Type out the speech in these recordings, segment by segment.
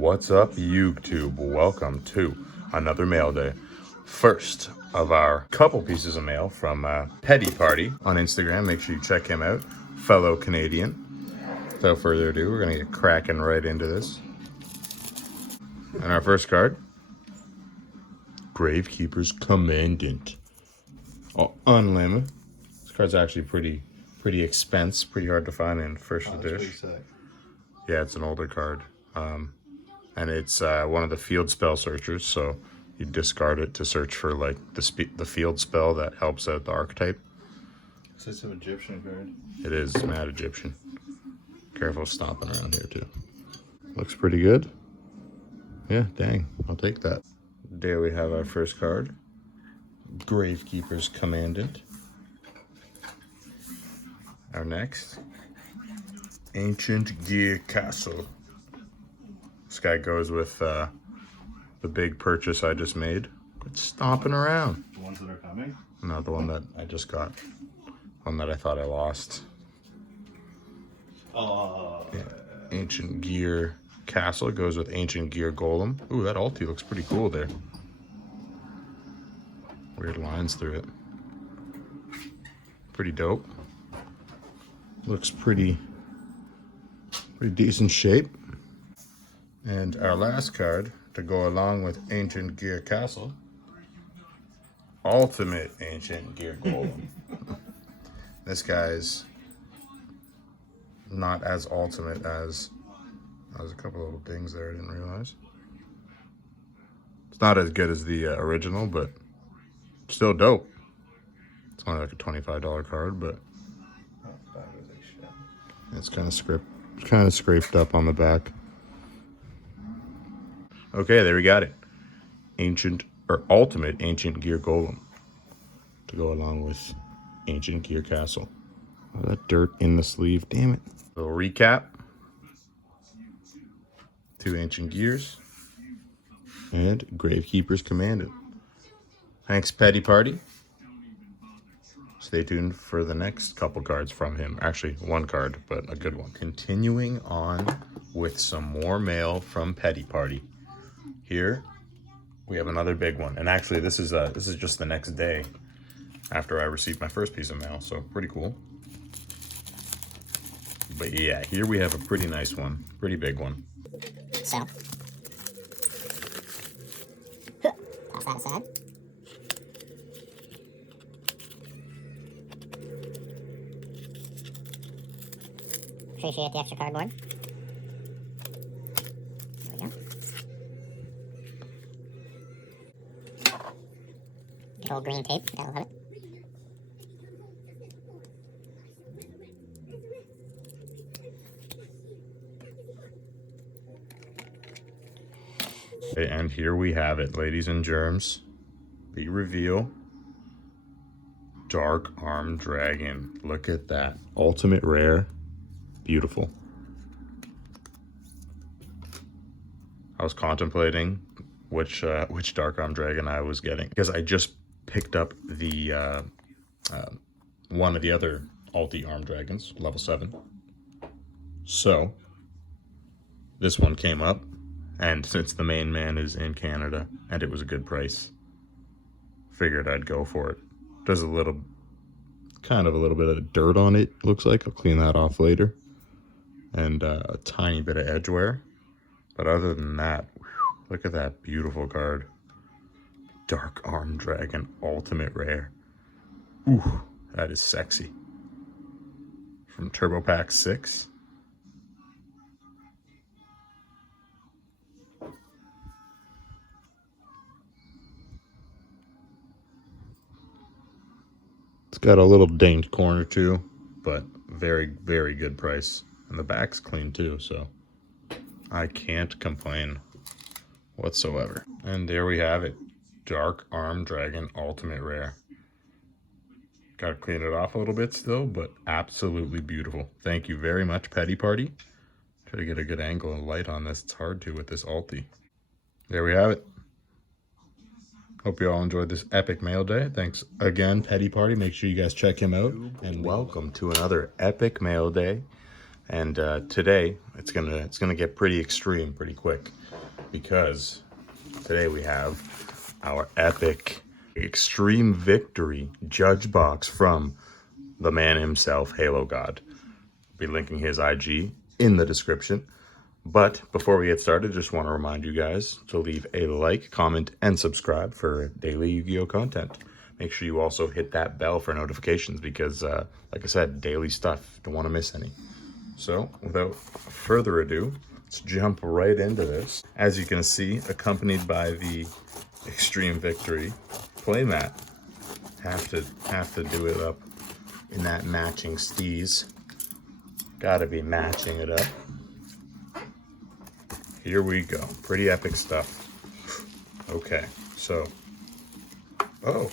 What's up, YouTube? Welcome to another mail day. First of our couple pieces of mail from Petiparty on Instagram. Make sure you check him out, fellow Canadian. Without further ado, we're gonna get cracking right into this. And our first card, Gravekeeper's Commandant. Oh, unlimited. This card's actually pretty expensive, pretty hard to find in first edition. Yeah, it's an older card. And it's one of the field spell searchers, so you discard it to search for like the field spell that helps out the archetype. It's an Egyptian card. It is mad Egyptian. Careful stomping around here too. Looks pretty good. Yeah, dang, I'll take that. There we have our first card, Gravekeeper's Commandant. Our next, Ancient Gear Castle. This guy goes with the big purchase I just made. Quit stomping around. The ones that are coming? No, the one that I just got. One that I thought I lost. Oh. Yeah. Ancient Gear Castle goes with Ancient Gear Golem. Ooh, that ulti looks pretty cool there. Weird lines through it. Pretty dope. Looks pretty decent shape. And our last card to go along with Ancient Gear Castle, Ultimate Ancient Gear Golem. This guy's not as ultimate as there's a couple little things there I didn't realize. It's not as good as the original, but still dope. It's only like a $25 card, but it's kind of scraped up on the back. Okay, there we got it. Ultimate Ancient Gear Golem to go along with Ancient Gear Castle. Oh, that dirt in the sleeve, damn it. Little recap. 2 Ancient Gears and Gravekeeper's Commandant. Thanks, Petiparty. Stay tuned for the next couple cards from him. Actually, one card, but a good one. Continuing on with some more mail from Petiparty. Here we have another big one, and actually this is just the next day after I received my first piece of mail, so pretty cool. But yeah, here we have a pretty nice one, pretty big one. So toss that aside. Appreciate the extra cardboard. There we go. Good old green tape, gotta love it. Okay, and here we have it, ladies and germs. The reveal. Dark Arm Dragon. Look at that. Ultimate rare. Beautiful. I was contemplating which Dark Arm Dragon I was getting, because I just picked up the one of the other ulti Arm Dragons, level 7. So this one came up, and since the main man is in Canada and it was a good price, figured I'd go for it. There's a little bit of dirt on it, looks like. I'll clean that off later. And a tiny bit of edge wear. But other than that, whew, look at that beautiful card. Dark Arm Dragon Ultimate Rare. Ooh, that is sexy. From Turbo Pack 6. It's got a little dinged corner too, but very, very good price. And the back's clean too, so I can't complain whatsoever. And there we have it. Dark Arm Dragon Ultimate Rare. Gotta clean it off a little bit still, but absolutely beautiful. Thank you very much, Petiparty. Try to get a good angle and light on this. It's hard to with this ulti. There we have it. Hope you all enjoyed this epic mail day. Thanks again, Petiparty. Make sure you guys check him out. And welcome to another epic mail day. And today it's gonna get pretty extreme pretty quick, because today we have our epic Extreme Victory Judge box from the man himself, Halogod. Be linking his IG in the description. But before we get started, just want to remind you guys to leave a like, comment, and subscribe for daily Yu-Gi-Oh content. Make sure you also hit that bell for notifications because, like I said, daily stuff. Don't want to miss any. So, without further ado, let's jump right into this. As you can see, accompanied by the Extreme Victory playmat. Have to do it up in that matching steez. Gotta be matching it up. Here we go. Pretty epic stuff. Okay, so. Oh,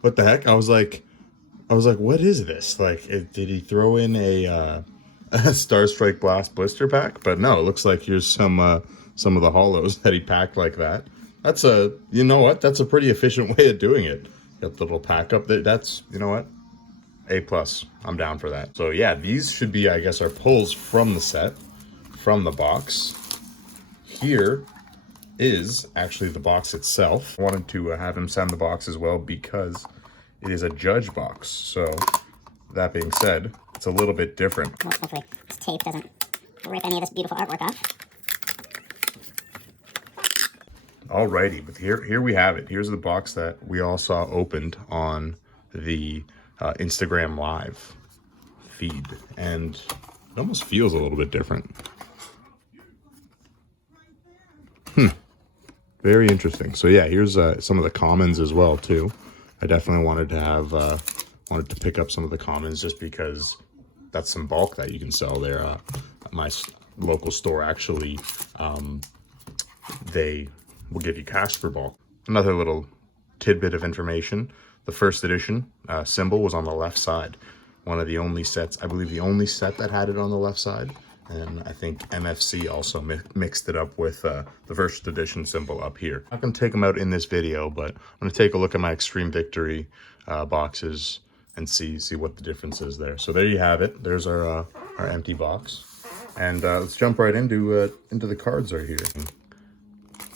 what the heck? I was like, what is this? Like, did he throw in a Star Strike Blast blister pack? But no, it looks like here's some of the holos that he packed like that. That's you know what? That's a pretty efficient way of doing it. Got the little pack up there. That's, you know what? A+. I'm down for that. So yeah, these should be, I guess, our pulls from the set, from the box. Here is actually the box itself. I wanted to have him send the box as well because it is a Judge box. So that being said, it's a little bit different. Well, hopefully this tape doesn't rip any of this beautiful artwork off. Alrighty, but here we have it. Here's the box that we all saw opened on the Instagram Live feed, and it almost feels a little bit different. Very interesting. So yeah, here's some of the commons as well too. I definitely wanted to have wanted to pick up some of the commons just because that's some bulk that you can sell there. My local store actually, they will give you cash for bulk. Another little tidbit of information: the first edition symbol was on the left side. One of the only sets, I believe the only set that had it on the left side. And I think MFC also mixed it up with the first edition symbol up here. I'm not going to take them out in this video, but I'm going to take a look at my Extreme Victory boxes and see what the difference is there. So there you have it. There's our empty box. And let's jump right into the cards right here.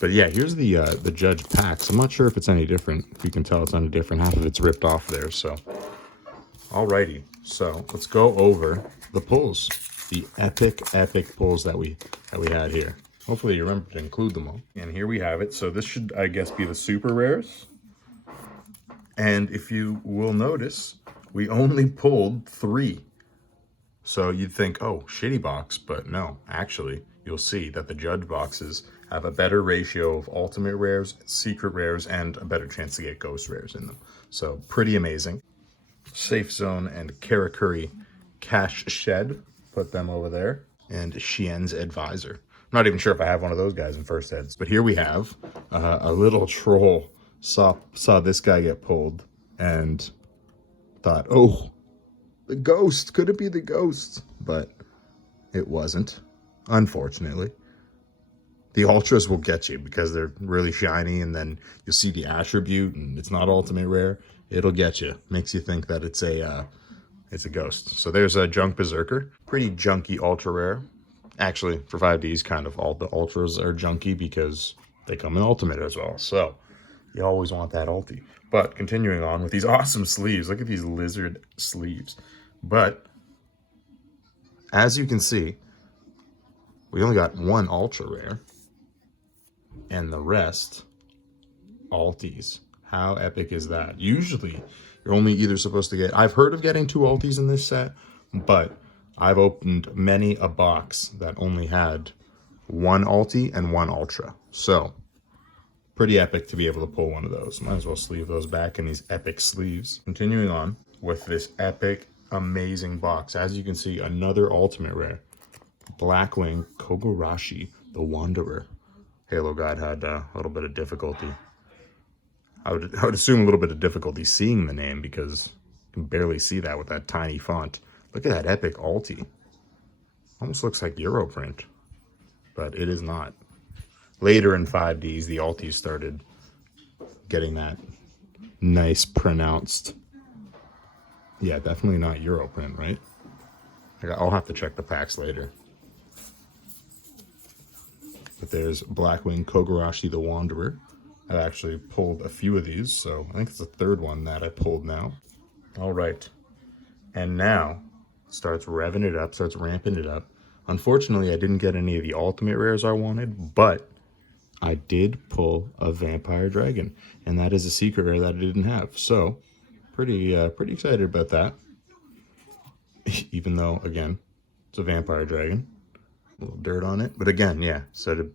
But yeah, here's the Judge packs. I'm not sure if it's any different. If you can tell it's any different. Half of it's ripped off there, so. Alrighty, so let's go over the pulls. The epic pulls that we had here. Hopefully you remember to include them all. And here we have it. So this should, I guess, be the super rares. And if you will notice, we only pulled 3. So you'd think, oh, shitty box, but no, actually, you'll see that the Judge boxes have a better ratio of ultimate rares, secret rares, and a better chance to get ghost rares in them. So pretty amazing. Safe Zone and Karakuri Cash Shed. Put them over there. And Xian's Advisor. I'm not even sure if I have one of those guys in first heads. But here we have a little troll saw this guy get pulled and thought, oh, the ghost. Could it be the ghost? But it wasn't, unfortunately. The ultras will get you because they're really shiny, and then you'll see the attribute and it's not ultimate rare. It'll get you. Makes you think that it's a ghost. So there's a Junk Berserker. Pretty junky ultra rare. Actually, for 5Ds, kind of all the ultras are junky because they come in ultimate as well. So you always want that ulti. But continuing on with these awesome sleeves. Look at these lizard sleeves. But as you can see, we only got 1 ultra rare. And the rest, ultis. How epic is that? Usually, you're only either supposed to get... I've heard of getting 2 ultis in this set, but I've opened many a box that only had 1 ulti and 1 ultra. So, pretty epic to be able to pull one of those. Might as well sleeve those back in these epic sleeves. Continuing on with this epic, amazing box. As you can see, another ultimate rare. Blackwing Kogarashi, the Wanderer. Halogod had a little bit of difficulty. I would assume a little bit of difficulty seeing the name because you can barely see that with that tiny font. Look at that epic ulti. Almost looks like Europrint, but it is not. Later in 5Ds, the ultis started getting that nice pronounced Yeah, definitely not Euro print, right? I'll have to check the packs later. But there's Blackwing Kogarashi the Wanderer. I've actually pulled a few of these, so I think it's the third one that I pulled now. All right. And now starts revving it up, starts ramping it up. Unfortunately, I didn't get any of the ultimate rares I wanted, but I did pull a Vampire Dragon, and that is a secret rare that I didn't have. So, pretty excited about that. Even though, again, it's a Vampire Dragon. A little dirt on it, but again, yeah. So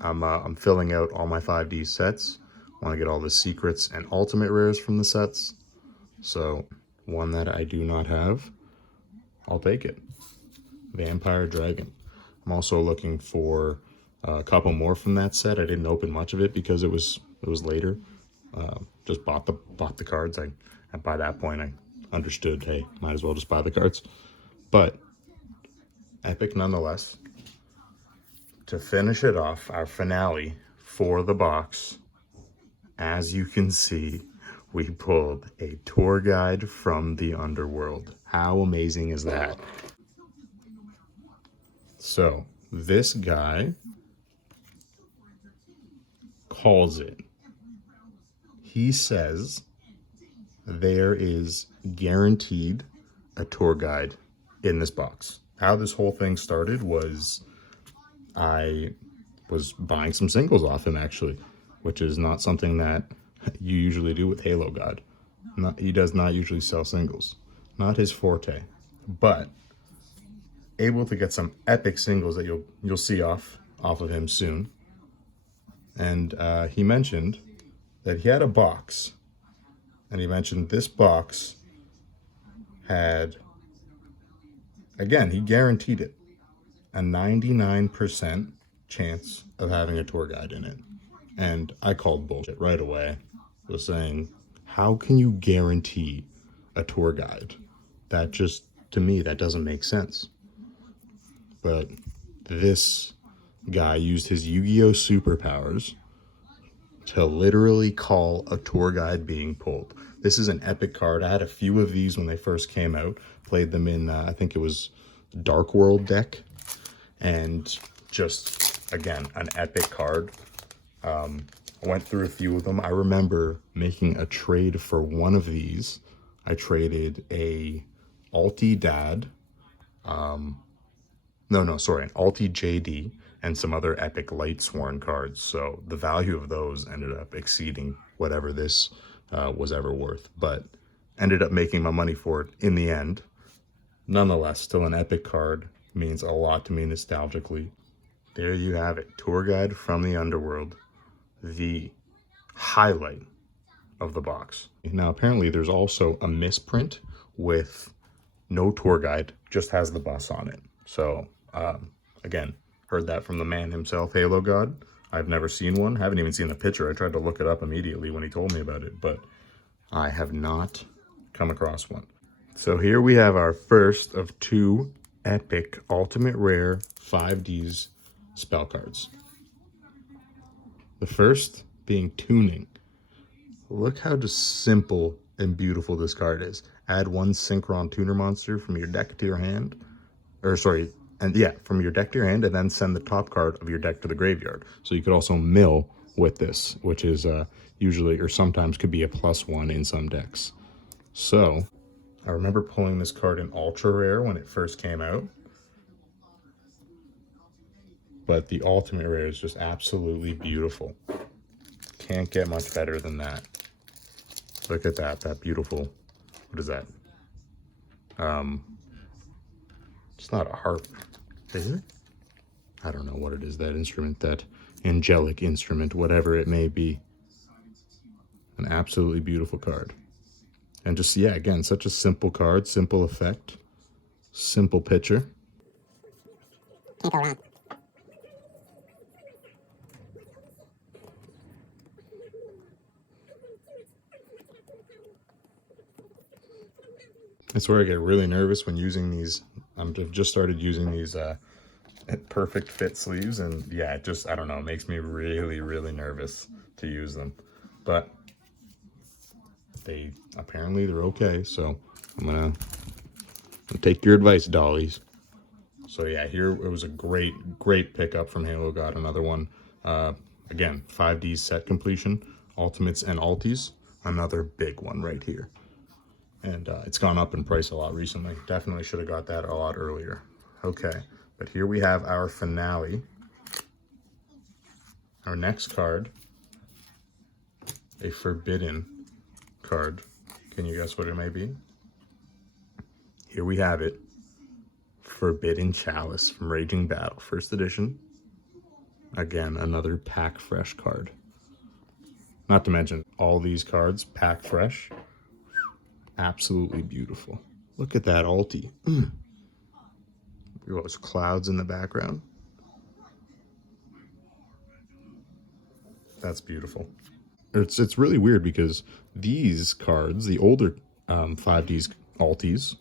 I'm filling out all my 5D sets. Want to get all the secrets and ultimate rares from the sets. So one that I do not have, I'll take it. Vampire Dragon. I'm also looking for a couple more from that set. I didn't open much of it because it was later. Just bought the cards. And by that point I understood, hey, might as well just buy the cards. But epic nonetheless. To finish it off, our finale for the box, as you can see, we pulled a tour guide from the underworld. How amazing is that? So this guy calls it. He says there is guaranteed a tour guide in this box. How this whole thing started was I was buying some singles off him, actually, which is not something that you usually do with Halogod. He does not usually sell singles. Not his forte. But able to get some epic singles that you'll see off of him soon. And he mentioned that he had a box. And he mentioned this box had, again, he guaranteed it, a 99% chance of having a tour guide in it. And I called bullshit right away. I was saying, how can you guarantee a tour guide? That just, to me, that doesn't make sense. But this guy used his Yu-Gi-Oh superpowers to literally call a tour guide being pulled. This is an epic card. I had a few of these when they first came out. Played them in, I think it was Dark World deck. And just, again, an epic card. I went through a few of them. I remember making a trade for one of these. I traded a Alti Dad, an Alti JD, and some other epic Light Sworn cards. So the value of those ended up exceeding whatever this was ever worth. But ended up making my money for it in the end. Nonetheless, still an epic card. Means a lot to me nostalgically. There you have it. Tour guide from the underworld. The highlight of the box. Now, apparently there's also a misprint with no tour guide, just has the bus on it. So, again, heard that from the man himself, Halogod. I've never seen one. Haven't even seen a picture. I tried to look it up immediately when he told me about it, but I have not come across one. So here we have our first of two epic ultimate rare 5Ds spell cards. The first being Tuning. Look how just simple and beautiful this card is. Add one Synchron Tuner monster from your deck to your hand. From your deck to your hand, and then send the top card of your deck to the graveyard. So you could also mill with this, which is usually or sometimes could be a +1 in some decks. So I remember pulling this card in ultra rare when it first came out. But the ultimate rare is just absolutely beautiful. Can't get much better than that. Look at that beautiful, what is that? It's not a harp, is it? I don't know what it is, that instrument, that angelic instrument, whatever it may be. An absolutely beautiful card. And just, yeah, again, such a simple card, simple effect, simple picture. Can't go wrong. I swear I get really nervous when using these. I've just started using these perfect fit sleeves, and yeah, it just, I don't know, it makes me really, really nervous to use them. But they're okay, so I'm gonna take your advice, dollies. So yeah, here it was a great pickup from Halogod. Another one. Again, 5D set completion, ultimates and ultis. Another big one right here. And it's gone up in price a lot recently. Definitely should have got that a lot earlier. Okay, but here we have our finale. Our next card, a forbidden card. Can you guess what it may be? Here we have it. Forbidden Chalice from Raging Battle, first edition. Again, another pack fresh card. Not to mention, all these cards pack fresh. Absolutely beautiful. Look at that ulti. Those clouds in the background. That's beautiful. It's really weird because these cards, the older 5Ds ultis,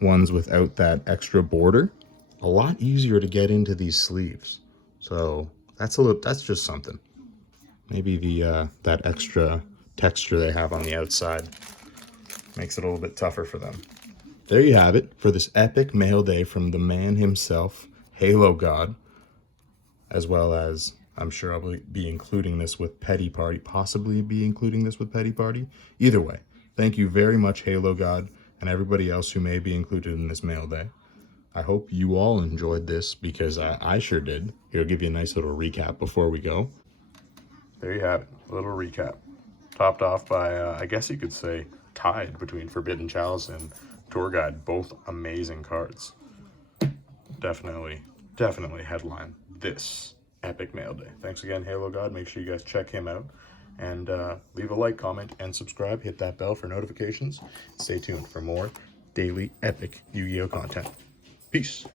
ones without that extra border, a lot easier to get into these sleeves. So that's just something. Maybe the that extra texture they have on the outside makes it a little bit tougher for them. There you have it for this epic mail day from the man himself, Halogod, as well as I'm sure I'll be including this with Petiparty, possibly be including this with Petiparty. Either way, thank you very much, Halogod, and everybody else who may be included in this mail day. I hope you all enjoyed this because I sure did. Here, I'll give you a nice little recap before we go. There you have it, a little recap. Topped off by, I guess you could say, tied between Forbidden Chalice and Tour Guide. Both amazing cards. Definitely headline this epic mail day. Thanks again, Halogod. Make sure you guys check him out. And leave a like, comment, and subscribe. Hit that bell for notifications. Stay tuned for more daily epic Yu-Gi-Oh content. Peace.